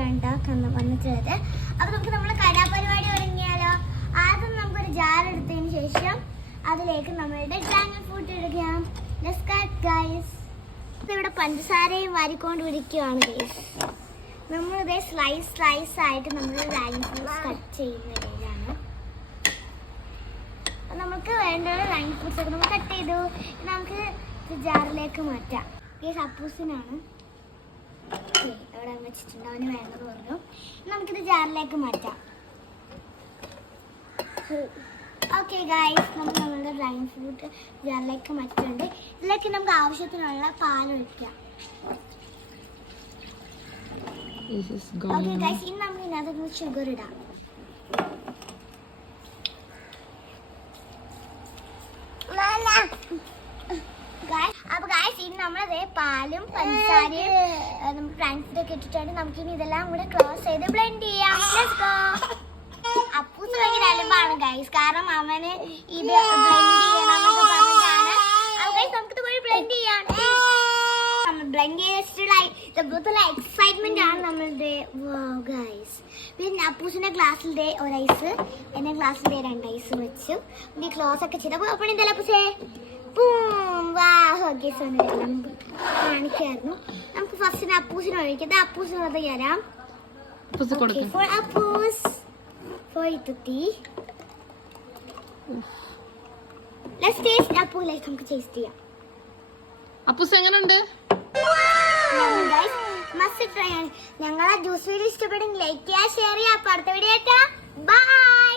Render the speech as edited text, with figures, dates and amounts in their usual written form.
ആയിട്ടാണ് വന്നിട്ടുള്ളത്. അപ്പോൾ നമുക്ക് നമ്മൾ കലാപരിപാടി തുടങ്ങിയാലോ. ആദ്യം നമുക്കൊരു ജാർ എടുത്തതിന് ശേഷം അതിലേക്ക് നമ്മളുടെ ഡ്രാഗൺ ഫ്രൂട്ട് ഇടുകയാണ്. Let's start guys. ഇവിടെ പഞ്ചസാരയും വാരിക്കൊണ്ടിരിക്കുകയാണ് ഗൈസ്. നമ്മളിതേ സ്ലൈസ് ആയിട്ട് നമ്മൾ ഡ്രാഗൺ ഫ്രൂട്ട്സ് കട്ട് ചെയ്യുന്നതാണ്. നമുക്ക് വേണ്ട ഡ്രാഗൺ ഫ്രൂട്ട്സ് ഒക്കെ നമ്മൾ കട്ട് ചെയ്തു. നമുക്ക് ജാറിലേക്ക് മാറ്റാം. ഗൈസ് അപ്പൂസിനാണ് അവിടെ വെച്ചിട്ടുണ്ട്, അവന് വേണ്ടത് പറഞ്ഞു. നമുക്കിത് ജാറിലേക്ക് മാറ്റാം. ഓക്കെ ഗൈസ്, നമുക്ക് നമ്മളുടെ ഡ്രാഗൺ ഫ്രൂട്ട് ജാറിലേക്ക് മാറ്റിയിട്ടുണ്ട്. ഇതിലേക്ക് നമുക്ക് ആവശ്യത്തിനുള്ള പാൽ ഒഴിക്കാം. ഓക്കെ ഗൈസ്, ഇനി നമുക്ക് ഇതിനകത്ത് ഷുഗർ ഇടാം. അപ്പൊ ഗൈസ്, ഇനി നമ്മളതേ പാലും പഞ്ചസാരയും ഫ്രാൻസിലൊക്കെ ഇട്ടിട്ടുണ്ട്. നമുക്കിനി ഇതെല്ലാം കൂടെ ക്ലോസ് ചെയ്ത് ബ്ലെൻഡ് ചെയ്യാം. Let's go. അപ്പൂസ് ഭയങ്കര അലമ്പാണ് ഗൈസ്, കാരണം അവന് ഇത് ബ്ലെൻഡ് ചെയ്യണമെന്നൊക്കെ പറഞ്ഞിട്ടാണ്. ഗൈസ്, നമുക്കിത് പോയി ബ്ലെൻഡ് ചെയ്യാം. നമ്മൾ ബ്ലെൻഡ് ചെയ്തിട്ടുള്ള എക്സൈറ്റ്മെന്റ് ആണ് നമ്മളുടെ. ഗൈസ്, പിന്നെ അപ്പൂസിന്റെ ഗ്ലാസ്സിൽ ഒരു ഐസ്, എന്റെ ഗ്ലാസ്സിൽ 2 ഐസ് വെച്ചു. ഈ ക്ലോസ് ഒക്കെ ചെയ്ത് അപ്പോൾ എന്തല്ല അപ്പൂസേ കാണിക്കായിരുന്നു. നമുക്ക് ഫസ്റ്റ് അപ്പൂസിന് ഒഴിക്കത്. അപ്പൂസിനത് തരാം. നമുക്ക് ടേസ്റ്റ് ചെയ്യാം. അപ്പൂസ് എങ്ങനെയുണ്ട്? മസ്റ്റ് ട്രൈ ആണ്. ഞങ്ങളെ ജ്യൂസ് വീഡിയോ ഇഷ്ടപ്പെടുമെങ്കിൽ ലൈക്ക് ചെയ്യുക, ഷെയർ ചെയ്യുക. അപ്പോൾ അടുത്ത വീഡിയോ ബൈ.